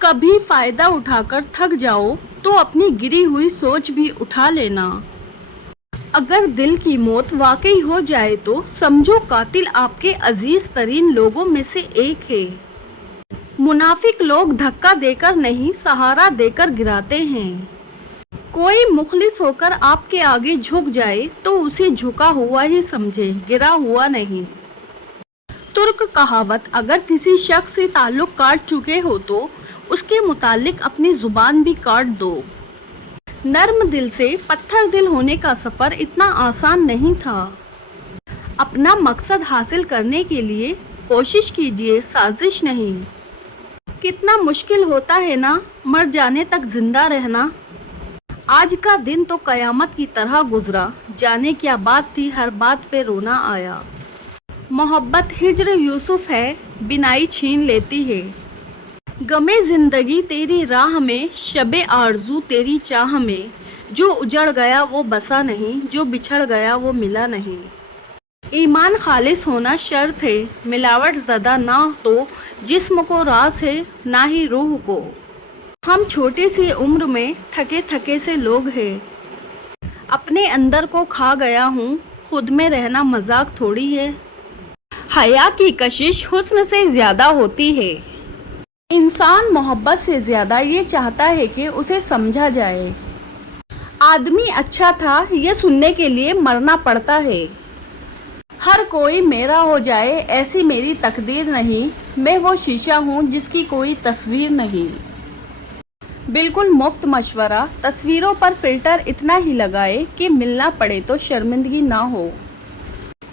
कभी फायदा उठाकर थक जाओ तो अपनी गिरी हुई सोच भी उठा लेना। अगर दिल की मौत वाकई हो जाए तो समझो कातिल आपके अजीज तरीन लोगों में से एक है। मुनाफिक लोग धक्का देकर नहीं, सहारा देकर गिराते हैं। कोई मुखलिस होकर आपके आगे झुक जाए तो उसे झुका हुआ ही समझे, गिरा हुआ नहीं। तुर्क कहावत, अगर किसी शख्स से ताल्लुक काट चुके हो तो उसके मुतालिक अपनी जुबान भी काट दो। नर्म दिल से पत्थर दिल होने का सफ़र इतना आसान नहीं था। अपना मकसद हासिल करने के लिए कोशिश कीजिए, साजिश नहीं। कितना मुश्किल होता है ना मर जाने तक जिंदा रहना। आज का दिन तो कयामत की तरह गुजरा, जाने क्या बात थी हर बात पे रोना आया। मोहब्बत हिज्र यूसुफ है, बिनाई छीन लेती है। गमे ज़िंदगी तेरी राह में, शबे आरज़ू तेरी चाह में। जो उजड़ गया वो बसा नहीं, जो बिछड़ गया वो मिला नहीं। ईमान खालिस होना शर्त है, मिलावट ज़दा ना तो जिस्म को रास है ना ही रूह को। हम छोटी सी उम्र में थके थके से लोग हैं। अपने अंदर को खा गया हूँ, खुद में रहना मजाक थोड़ी है। हया की कशिश हुस्न से ज़्यादा होती है। इंसान मोहब्बत से ज़्यादा ये चाहता है कि उसे समझा जाए। आदमी अच्छा था ये सुनने के लिए मरना पड़ता है। हर कोई मेरा हो जाए ऐसी मेरी तकदीर नहीं। मैं वो शीशा हूँ जिसकी कोई तस्वीर नहीं। बिल्कुल मुफ्त मशवरा, तस्वीरों पर फिल्टर इतना ही लगाए कि मिलना पड़े तो शर्मिंदगी ना हो।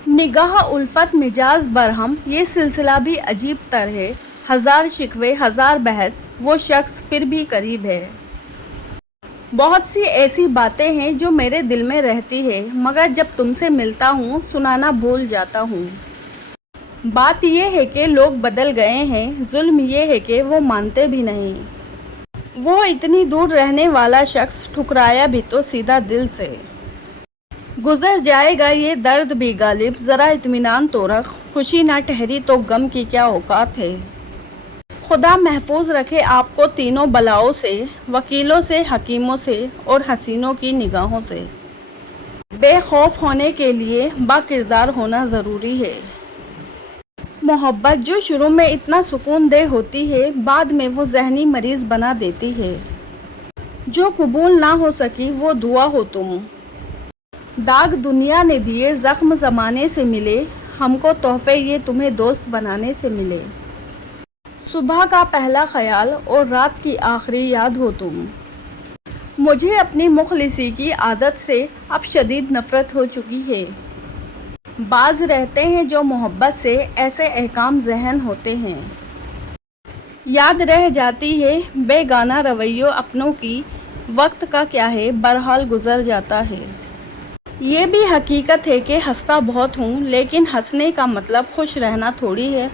निगाह उल्फत मिजाज बरहम, ये सिलसिला भी अजीब तर है। हजार शिकवे हजार बहस, वो शख्स फिर भी करीब है। बहुत सी ऐसी बातें हैं जो मेरे दिल में रहती है, मगर जब तुमसे मिलता हूँ सुनाना भूल जाता हूँ। बात ये है कि लोग बदल गए हैं, जुल्म ये है कि वो मानते भी नहीं। वो इतनी दूर रहने वाला शख्स ठुकराया भी तो सीधा दिल से। गुजर जाएगा ये दर्द भी गालिब, ज़रा इत्मीनान तो रख। खुशी ना ठहरी तो गम की क्या औकात है। खुदा महफूज रखे आपको तीनों बलाओं से, वकीलों से, हकीमों से और हसीनों की निगाहों से। बेखौफ होने के लिए बाकिरदार होना ज़रूरी है। मोहब्बत जो शुरू में इतना सुकून दे होती है, बाद में वो जहनी मरीज़ बना देती है। जो कबूल ना हो सकी वो दुआ हो तुम। दाग दुनिया ने दिए, ज़ख्म ज़माने से मिले। हमको तोहफे ये तुम्हें दोस्त बनाने से मिले। सुबह का पहला ख्याल और रात की आखिरी याद हो तुम। मुझे अपनी मुखलिसी की आदत से अब शदीद नफ़रत हो चुकी है। बाज़ रहते हैं जो मोहब्बत से ऐसे अहकाम ज़हन होते हैं। याद रह जाती है बेगाना रवैयों अपनों की। वक्त का क्या है, बहरहाल गुज़र जाता है। ये भी हकीकत है कि हंसता बहुत हूँ, लेकिन हंसने का मतलब खुश रहना थोड़ी है।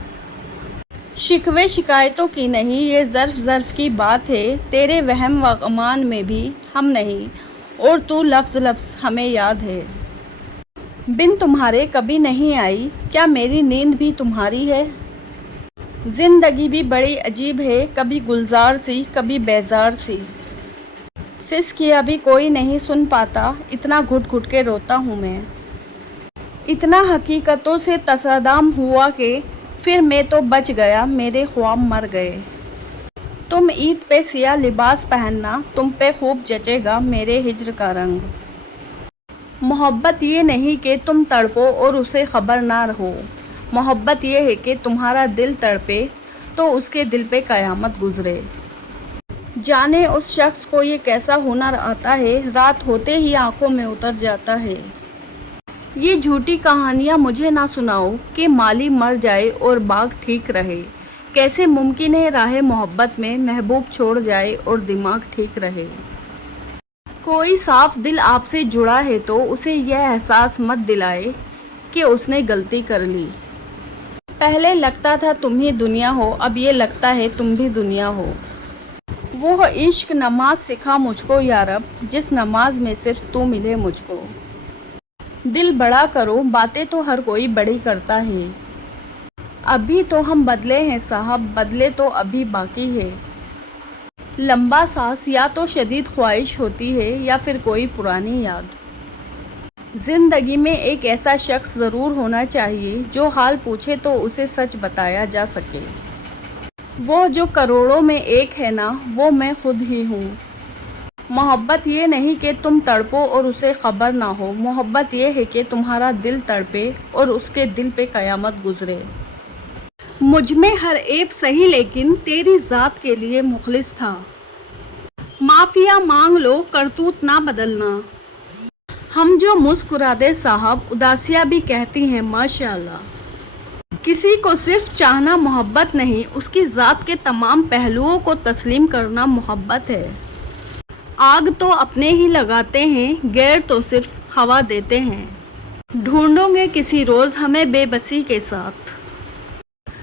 शिकवे शिकायतों की नहीं, ये ज़र्फ़ ज़र्फ़ की बात है। तेरे वहम व अमान में भी हम नहीं, और तू लफ्ज़ लफ्ज़ हमें याद है। बिन तुम्हारे कभी नहीं आई, क्या मेरी नींद भी तुम्हारी है। ज़िंदगी भी बड़ी अजीब है, कभी गुलजार सी कभी बेजार सी। सिस किया भी कोई नहीं सुन पाता, इतना घुट घुट के रोता हूँ मैं। इतना हकीकतों से तसादाम हुआ कि फिर मैं तो बच गया, मेरे ख्वाब मर गए। तुम ईद पे सिया लिबास पहनना, तुम पे खूब जचेगा मेरे हिज्र का रंग। मोहब्बत ये नहीं कि तुम तड़पो और उसे ख़बर ना रहो। मोहब्बत ये है कि तुम्हारा दिल तड़पे तो उसके दिल पे क़यामत गुज़रे। जाने उस शख्स को ये कैसा हुनर आता है, रात होते ही आंखों में उतर जाता है। ये झूठी कहानियाँ मुझे ना सुनाओ कि माली मर जाए और बाग ठीक रहे। कैसे मुमकिन है राह मोहब्बत में महबूब छोड़ जाए और दिमाग ठीक रहे। कोई साफ दिल आपसे जुड़ा है तो उसे यह एहसास मत दिलाए कि उसने गलती कर ली। पहले लगता था तुम ही दुनिया हो, अब ये लगता है तुम भी दुनिया हो। वो इश्क नमाज सिखा मुझको या रब, जिस नमाज में सिर्फ तू मिले मुझको। दिल बड़ा करो, बातें तो हर कोई बड़ी करता है। अभी तो हम बदले हैं साहब, बदले तो अभी बाकी है। लंबा सांस या तो शदीद ख्वाहिश होती है या फिर कोई पुरानी याद। जिंदगी में एक ऐसा शख्स ज़रूर होना चाहिए जो हाल पूछे तो उसे सच बताया जा सके। वो जो करोड़ों में एक है ना, वो मैं खुद ही हूँ। मोहब्बत ये नहीं कि तुम तड़पो और उसे खबर ना हो, मोहब्बत ये है कि तुम्हारा दिल तड़पे और उसके दिल पे कयामत गुजरे। मुझ में हर ऐब सही लेकिन तेरी ज़ात के लिए मुखलिस था। माफिया मांग लो करतूत ना बदलना। हम जो मुस्कुरा दे साहब, उदासियाँ भी कहती हैं माशाअल्लाह। किसी को सिर्फ चाहना मोहब्बत नहीं, उसकी ज़ात के तमाम पहलुओं को तस्लीम करना मोहब्बत है। आग तो अपने ही लगाते हैं, गैर तो सिर्फ हवा देते हैं। ढूंढोगे किसी रोज़ हमें बेबसी के साथ।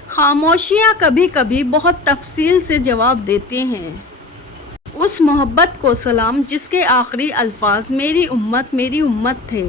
खामोशियाँ कभी कभी बहुत तफसील से जवाब देती हैं। उस मोहब्बत को सलाम जिसके आखिरी अल्फाज मेरी उम्मत थे।